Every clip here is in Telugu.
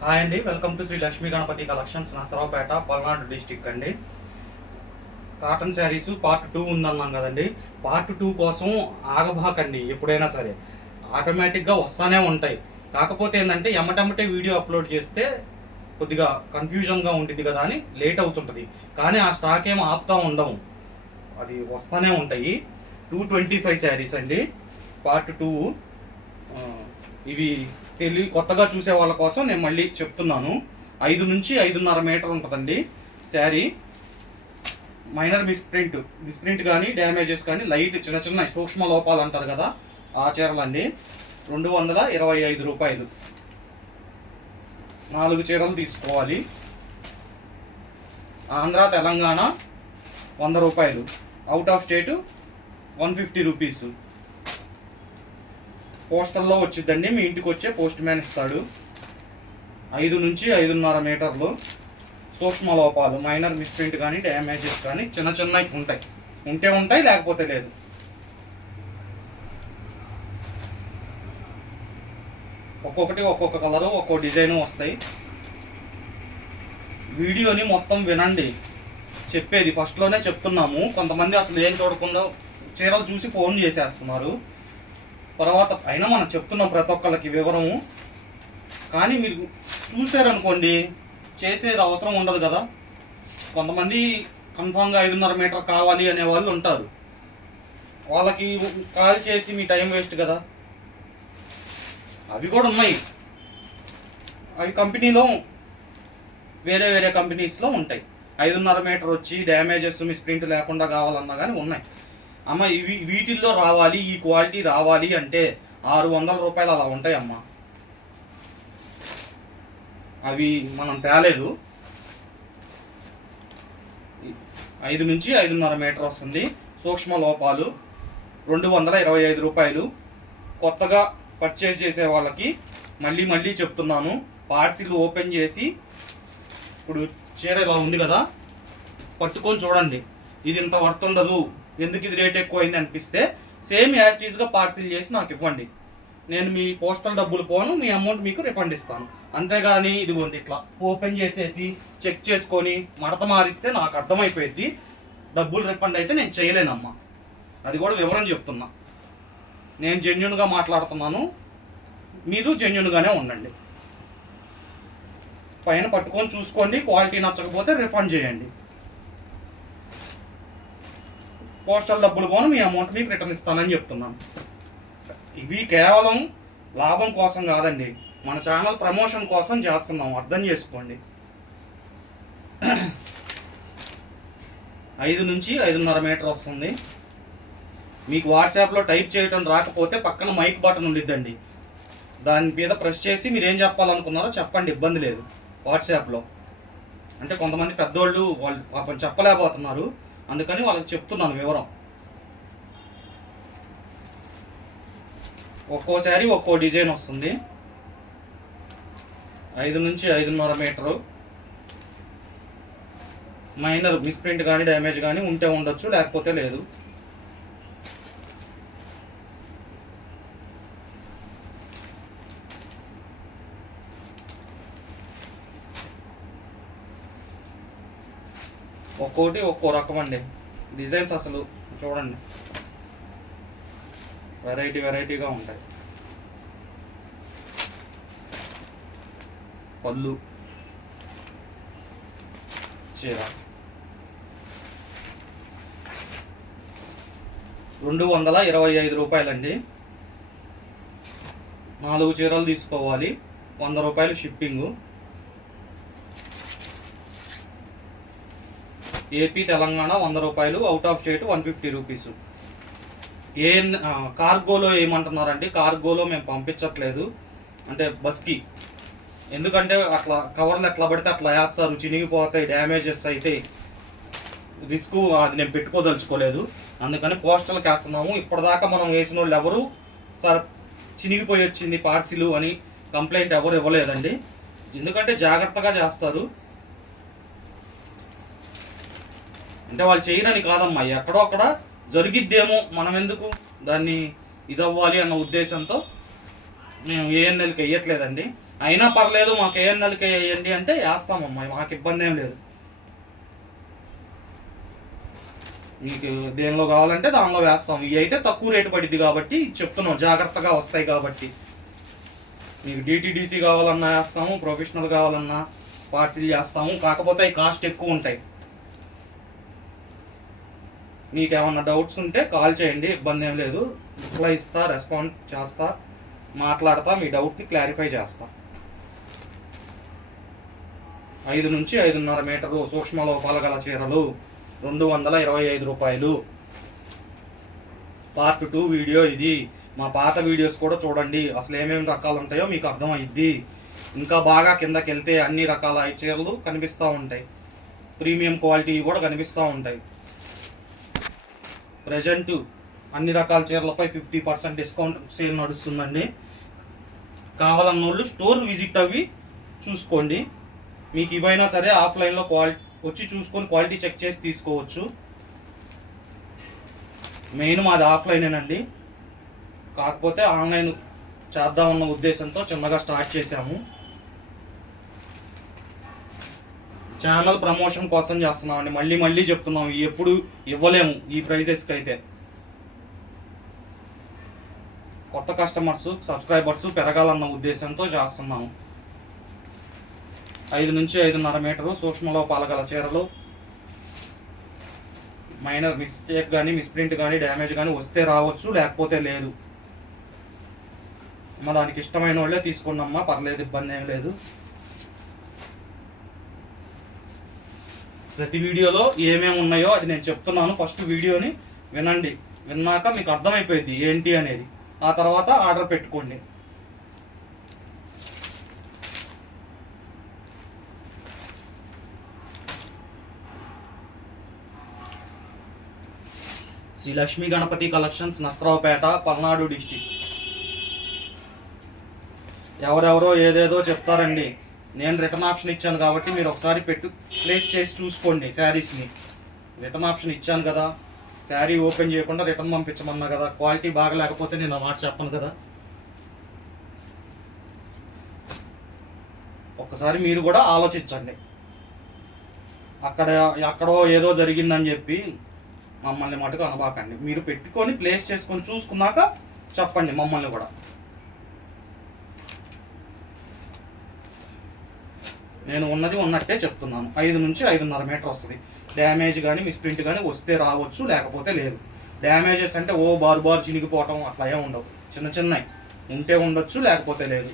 హాయ్ అండి, welcome to Shri Lakshmi Ganapathi collections, Narasaraopet, Palnadu district అండి. కాటన్ శారీస్ పార్ట్ 2 ఉందన్నాం కదండి. పార్ట్ 2 కోసం ఆగబాకండి. ఎప్పుడైనా సరే ఆటోమేటిక్గా వస్తూనే ఉంటాయి. కాకపోతే ఏంటంటే ఎమ్మటెమ్మటే వీడియో అప్లోడ్ చేస్తే కొద్దిగా కన్ఫ్యూజన్గా ఉంటుంది కదా అని లేట్ అవుతుంటుంది. కానీ ఆ స్టాక్ ఏం ఆపుతూ ఉండము, అది వస్తూనే ఉంటాయి. 225 శారీస్ అండి, పార్ట్ 2. ఇవి కొత్తగా చూసే వాళ్ళ కోసం నేను మళ్ళీ చెప్తున్నాను. 5 నుంచి 5.5 మీటర్ ఉంటుందండి శారీ. మైనర్ మిస్ప్రింట్ కానీ డ్యామేజెస్ కానీ లైట్ చిన్న చిన్న సూక్ష్మ లోపాలు అంటారు కదా, ఆ చీరలండి. 225 రూపాయలు. 4 చీరలు తీసుకోవాలి. ఆంధ్ర తెలంగాణ 100 రూపాయలు, అవుట్ ఆఫ్ స్టేటు 150 రూపీస్. పోస్టల్లో వచ్చిద్దండి, మీ ఇంటికి వచ్చే పోస్ట్ మ్యాన్ ఇస్తాడు. 5 నుంచి 5.5 మీటర్లు. సూక్ష్మ లోపాలు, మైనర్ మిస్ప్రింట్ కానీ డ్యామేజెస్ కానీ చిన్న చిన్నవి ఉంటాయి, లేకపోతే లేదు. ఒక్కొక్కటి ఒక్కొక్క కలరు, ఒక్కో డిజైను వస్తాయి. వీడియోని మొత్తం వినండి, చెప్పేది ఫస్ట్లోనే చెప్తున్నాము. కొంతమంది అసలు ఏం చూడకుండా చీరలు చూసి ఫోన్ చేసేస్తున్నారు. తర్వాత అయినా మనం చెప్తున్నాం ప్రతి ఒక్కళ్ళకి వివరము. కానీ మీరు చూసారనుకోండి, చేసేది అవసరం ఉండదు కదా. కొంతమంది కన్ఫామ్గా 5.5 మీటర్ కావాలి అనే వాళ్ళు ఉంటారు. వాళ్ళకి కాల్ చేసి మీ టైం వేస్ట్ కదా. అవి కూడా ఉన్నాయి, అవి కంపెనీలో వేరే వేరే కంపెనీస్లో ఉంటాయి. 5.5 మీటర్ వచ్చి డ్యామేజెస్ మిస్ప్రింట్ లేకుండా కావాలన్నా కానీ ఉన్నాయి. అమ్మ వీటిల్లో రావాలి, ఈ క్వాలిటీ రావాలి అంటే 600 రూపాయలు అలా ఉంటాయి అమ్మ. అవి మనం తేలేదు. 5 నుంచి 5.5 మీటర్ వస్తుంది. సూక్ష్మ లోపాలు 225 రూపాయలు. కొత్తగా పర్చేజ్ చేసే వాళ్ళకి మళ్ళీ చెప్తున్నాను, పార్సిల్ ఓపెన్ చేసి ఇప్పుడు చీర ఇలా ఉంది కదా, పట్టుకొని చూడండి. ఇది ఇంత వర్త్ ఉండదు, ఎందుకు ఇది రేట్ ఎక్కువైంది అనిపిస్తే సేమ్ యాస్టీజ్గా పార్సిల్ చేసి నాకు ఇవ్వండి. నేను మీ పోస్టల్ డబ్బులు పోను, మీ అమౌంట్ మీకు రిఫండ్ ఇస్తాను. అంతేగాని ఇదిగోండి ఇట్లా ఓపెన్ చేసేసి చెక్ చేసుకొని మడత మారిస్తే నాకు అర్థమైపోయింది, డబ్బులు రిఫండ్ అయితే నేను చేయలేనమ్మా. అది కూడా వివరం చెప్తున్నా. నేను జెన్యున్గా మాట్లాడుతున్నాను, మీరు జెన్యున్గానే ఉండండి. పైన పట్టుకొని చూసుకోండి, క్వాలిటీ నచ్చకపోతే రిఫండ్ చేయండి. పోస్టల్ డబ్బులు పోను, మీ అమౌంట్ మీకు రిటర్న్ ఇస్తానని చెప్తున్నాను. ఇవి కేవలం లాభం కోసం కాదండి, మన ఛానల్ ప్రమోషన్ కోసం చేస్తున్నాం, అర్థం చేసుకోండి. 5 నుంచి 5.5 మీటర్ వస్తుంది. మీకు వాట్సాప్లో టైప్ చేయడం రాకపోతే పక్కన మైక్ బటన్ ఉండిద్దండి, దాని మీద ప్రెస్ చేసి మీరు ఏం చెప్పాలనుకున్నారో చెప్పండి, ఇబ్బంది లేదు. వాట్సాప్లో అంటే కొంతమంది పెద్దోళ్ళు వాళ్ళు పాపం చెప్పలేకపోతున్నారు, అందుకని వాళ్ళకి చెప్తున్నాను వివరం. ఒక్కోసారి ఒక్కో డిజైన్ వస్తుంది. 5 నుంచి 5.5 మీటరు. మైనర్ మిస్ప్రింట్ కానీ డ్యామేజ్ కానీ ఉంటే ఉండొచ్చు, లేకపోతే లేదు. ఒక్కోటి ఒక్కో రకం అండి డిజైన్స్. అసలు చూడండి, వెరైటీగా ఉంటాయి. పళ్ళు, చీర 225 రూపాయలండి. 4 చీరలు తీసుకోవాలి, 100 రూపాయలు షిప్పింగు. ఏపీ తెలంగాణ 100 రూపాయలు, అవుట్ ఆఫ్ స్టేట్ 150 రూపీస్. కార్గోలో ఏమంటున్నారంటే, కార్గోలో మేము పంపించట్లేదు అంటే బస్కి. ఎందుకంటే అట్లా కవర్లు ఎట్లా పడితే అట్లా వేస్తారు, చినిగిపోతాయి, డ్యామేజెస్ అయితే రిస్క్, అది నేను పెట్టుకోదలుచుకోలేదు. అందుకని పోస్టల్కి వేస్తున్నాము. ఇప్పటిదాకా మనం వేసిన వాళ్ళు ఎవరు సార్ చినిగిపోయి వచ్చింది పార్సిల్ అని కంప్లైంట్ ఎవరు ఇవ్వలేదండి. ఎందుకంటే జాగ్రత్తగా చేస్తారు. అంటే వాళ్ళు చేయరని కాదమ్మా, ఎక్కడో అక్కడ జరిగిద్దేమో, మనం ఎందుకు దాన్ని ఇదవ్వాలి అన్న ఉద్దేశంతో మేము ఏఎన్ఎల్కి వేయట్లేదండి. అయినా పర్లేదు మాకు ఏఎన్ఎల్కే వేయండి అంటే వేస్తామమ్మా, మాకు ఇబ్బంది ఏం లేదు. మీకు దేనిలో కావాలంటే దానిలో వేస్తాం. ఇవి అయితే తక్కువ రేటు పడిద్ది కాబట్టి చెప్తున్నాం, జాగ్రత్తగా వస్తాయి కాబట్టి. మీకు డిటీడీసీ కావాలన్నా వేస్తాము, ప్రొఫెషనల్ కావాలన్నా పార్సిల్ చేస్తాము. కాకపోతే అవి కాస్ట్ ఎక్కువ ఉంటాయి. మీకు ఏమన్నా డౌట్స్ ఉంటే కాల్ చేయండి, ఇబ్బంది ఏం లేదు. రిప్లై ఇస్తా, రెస్పాండ్ చేస్తా, మాట్లాడతా, మీ డౌట్ని క్లారిఫై చేస్తా. 5 నుంచి 5.5 మీటరు సూక్ష్మ లోపాలు గల చీరలు 225 రూపాయలు. పార్ట్ 2 వీడియో ఇది. మా పాత వీడియోస్ కూడా చూడండి, అసలు ఏమేమి రకాలు ఉంటాయో మీకు అర్థమైద్ది. ఇంకా బాగా కిందకి వెళ్తే అన్ని రకాల చీరలు కనిపిస్తూ ఉంటాయి, ప్రీమియం క్వాలిటీ కూడా కనిపిస్తూ ఉంటాయి. ప్రజెంట్ అన్ని రకాల చీరలపై 50% డిస్కౌంట్ సేల్ నడుస్తుందండి. కావాలన్న వాళ్ళు స్టోర్ విజిట్ అవి చూసుకోండి. మీకు ఇవైనా సరే ఆఫ్లైన్లో వచ్చి చూసుకొని క్వాలిటీ చెక్ చేసి తీసుకోవచ్చు. మెయిన్ మాది ఆఫ్లైనేనండి, కాకపోతే ఆన్లైన్ చేద్దామన్న ఉద్దేశంతో చిన్నగా స్టార్ట్ చేశాము. ఛానల్ ప్రమోషన్ కోసం చేస్తున్నామండి. మళ్ళీ చెప్తున్నాం, ఎప్పుడు ఇవ్వలేము ఈ ప్రైజెస్కి అయితే. కొత్త కస్టమర్స్, సబ్స్క్రైబర్స్ పెరగాలన్న ఉద్దేశంతో చేస్తున్నాము. 5 నుంచి 5.5 మీటరు సూక్ష్మ లోపాల గల చీరలు. మైనర్ మిస్టేక్ కానీ, మిస్ప్రింట్ కానీ, డ్యామేజ్ కానీ వస్తే రావచ్చు, లేకపోతే లేదు. దానికి ఇష్టమైన వాళ్ళే తీసుకున్నామ్మా, పర్లేదు, ఇబ్బంది ఏం లేదు. ప్రతి వీడియోలో ఏమేమి ఉన్నాయో అది నేను చెప్తున్నాను. ఫస్ట్ వీడియోని వినండి, విన్నాక మీకు అర్థమైపోయింది ఏంటి అనేది. ఆ తర్వాత ఆర్డర్ పెట్టుకోండి. Shri Lakshmi Ganapathi collections, Narasaraopet, Palnadu district. ఎవరెవరో ఏదేదో చెప్తారండి. నేను రిటర్న్ ఆప్షన్ ఇచ్చాను కాబట్టి మీరు ఒకసారి ప్లేస్ చేసి చూసుకోండి. శారీస్ని రిటర్న్ ఆప్షన్ ఇచ్చాను కదా, శారీ ఓపెన్ చేయకుండా రిటర్న్ పంపించమన్నా కదా. క్వాలిటీ బాగా లేకపోతే నేను ఆ మాట చెప్పను కదా. ఒక్కసారి మీరు కూడా ఆలోచించండి. ఎక్కడో ఏదో జరిగిందని చెప్పి మమ్మల్ని మటుకు అనబాకండి. మీరు పెట్టుకొని ప్లేస్ చేసుకొని చూసుకున్నాక చెప్పండి మమ్మల్ని కూడా. నేను ఉన్నది ఉన్నట్టే చెప్తున్నాను. 5 నుంచి 5.5 మీటర్ వస్తుంది. డ్యామేజ్ కానీ, మిస్ప్రింట్ కానీ వస్తే రావచ్చు, లేకపోతే లేదు. డ్యామేజెస్ అంటే బారు చినిగిపోవటం అట్లా ఏమి ఉండవు. చిన్నవి ఉంటే ఉండొచ్చు, లేకపోతే లేదు.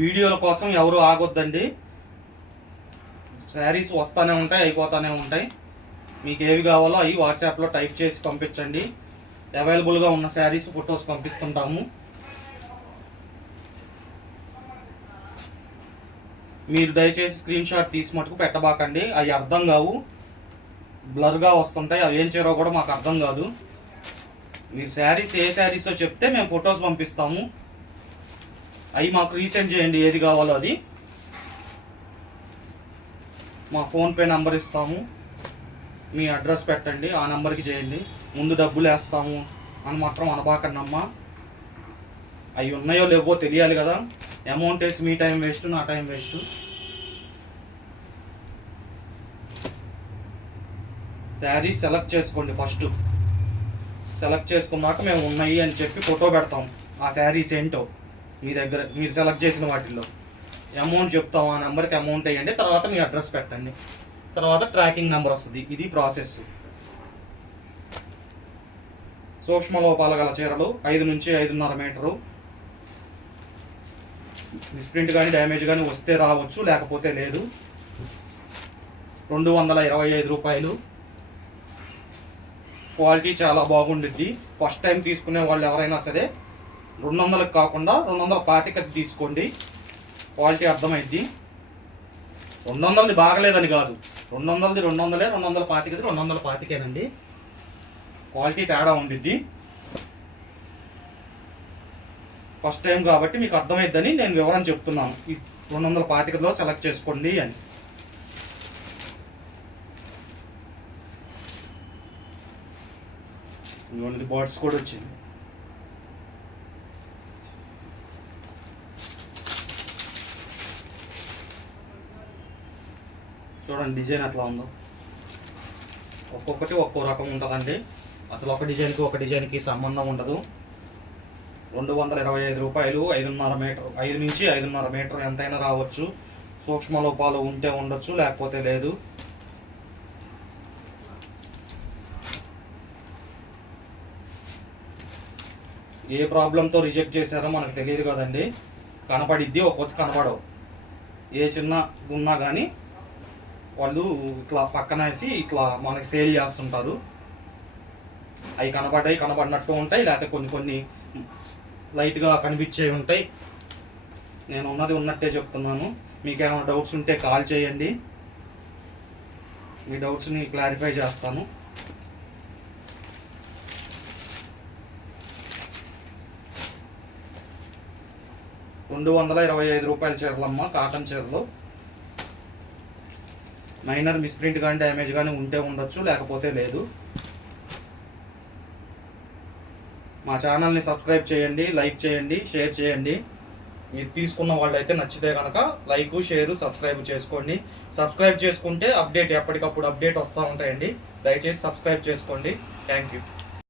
వీడియోల కోసం ఎవరు ఆగొద్దండి. శారీస్ వస్తూనే ఉంటాయి, అయిపోతూనే ఉంటాయి. మీకు ఏవి కావాలో అవి వాట్సాప్లో టైప్ చేసి పంపించండి. అవైలబుల్గా ఉన్న శారీస్ ఫొటోస్ పంపిస్తుంటాము. మీరు దయచేసి స్క్రీన్ షాట్ తీసి మటుకు పెట్టబాకండి. అవి అర్థం కావు, బ్లర్గా వస్తుంటాయి. అవి ఏం చేరో కూడా మాకు అర్థం కాదు. మీరు శారీస్ ఏ శారీసో చెప్తే మేము ఫొటోస్ పంపిస్తాము. అవి మాకు రీసెండ్ చేయండి, ఏది కావాలో అది. మా ఫోన్పే నెంబర్ ఇస్తాము, మీ అడ్రస్ పెట్టండి, ఆ నెంబర్కి చేయండి. ముందు డబ్బులు వేస్తాము అని మాత్రం అనబాకండి అమ్మా. అవి ఉన్నాయో లేవో తెలియాలి కదా. అమౌంట్ వేసి మీ టైం వేస్ట్, నా టైం వేస్ట్. శారీ సెలెక్ట్ చేసుకోండి. ఫస్ట్ సెలెక్ట్ చేసుకున్నాక మేము ఉన్నాయి అని చెప్పి ఫోటో పెడతాం. ఆ శారీస్ ఏంటో మీ దగ్గర మీరు సెలెక్ట్ చేసిన వాటిల్లో అమౌంట్ చెప్తాం. ఆ నెంబర్కి అమౌంట్ వేయండి, తర్వాత మీ అడ్రస్ పెట్టండి, తర్వాత ట్రాకింగ్ నెంబర్ వస్తుంది. ఇది ప్రాసెస్. సూక్ష్మ లోపాల గల చీరలు 5 నుంచి 5.5 మీటరు. మిస్ప్రింట్ కానీ, డ్యామేజ్ కానీ వస్తే రావచ్చు, లేకపోతే లేదు. 225 రూపాయలు. క్వాలిటీ చాలా బాగుండిద్ది. ఫస్ట్ టైం తీసుకునే వాళ్ళు ఎవరైనా సరే 200కి కాకుండా 225కి తీసుకోండి. క్వాలిటీ అర్థమైద్ది. 200ది బాగలేదని కాదు, 200ది 200, 225ది 225కేనండి. క్వాలిటీ తేడా ఉండిద్ది. ఫస్ట్ టైం కాబట్టి మీకు అర్థమైద్దని నేను వివరం చెప్తున్నాను. ఈ 225లో సెలెక్ట్ చేసుకోండి అని. ఇంకొన్ని బర్డ్స్ కూడా వచ్చింది. చూడండి డిజైన్ ఎట్లా ఉందో. ఒక్కొక్కటి ఒక్కో రకం ఉంటుందండి. అసలు ఒక డిజైన్కి సంబంధం ఉండదు. 225 రూపాయలు. 5.5 మీటర్, 5 నుంచి 5.5 మీటర్ ఎంతైనా రావచ్చు. సూక్ష్మ లోపాలు ఉంటే ఉండొచ్చు, లేకపోతే లేదు. ఏ ప్రాబ్లంతో రిజెక్ట్ చేశారో మనకు తెలియదు కదండి. కనపడిద్ది, ఒక్కొచ్చి కనపడవు. ఏ చిన్న ఉన్నా కానీ వాళ్ళు ఇట్లా పక్కన వేసి ఇట్లా మనకి సేల్ చేస్తుంటారు. అవి కనపడినట్టు ఉంటాయి, లేకపోతే కొన్ని లైట్గా కనిపించేవి ఉంటాయి. నేను ఉన్నది ఉన్నట్టే చెప్తున్నాను. మీకు ఏమైనా డౌట్స్ ఉంటే కాల్ చేయండి, మీ డౌట్స్ని క్లారిఫై చేస్తాను. ₹225 చీరలమ్మ, కాటన్ చీరలు. మైనర్ మిస్ప్రింట్ కానీ డ్యామేజ్ కానీ ఉంటే ఉండొచ్చు, లేకపోతే లేదు. మా ఛానల్ని సబ్స్క్రైబ్ చేయండి, లైక్ చేయండి, షేర్ చేయండి. మీరు తీసుకున్న వాళ్ళైతే నచ్చితే కనుక లైక్, షేరు, సబ్స్క్రైబ్ చేసుకోండి. సబ్స్క్రైబ్ చేసుకుంటే ఎప్పటికప్పుడు అప్డేట్ వస్తూ ఉంటాయండి. దయచేసి సబ్స్క్రైబ్ చేసుకోండి. Thank you.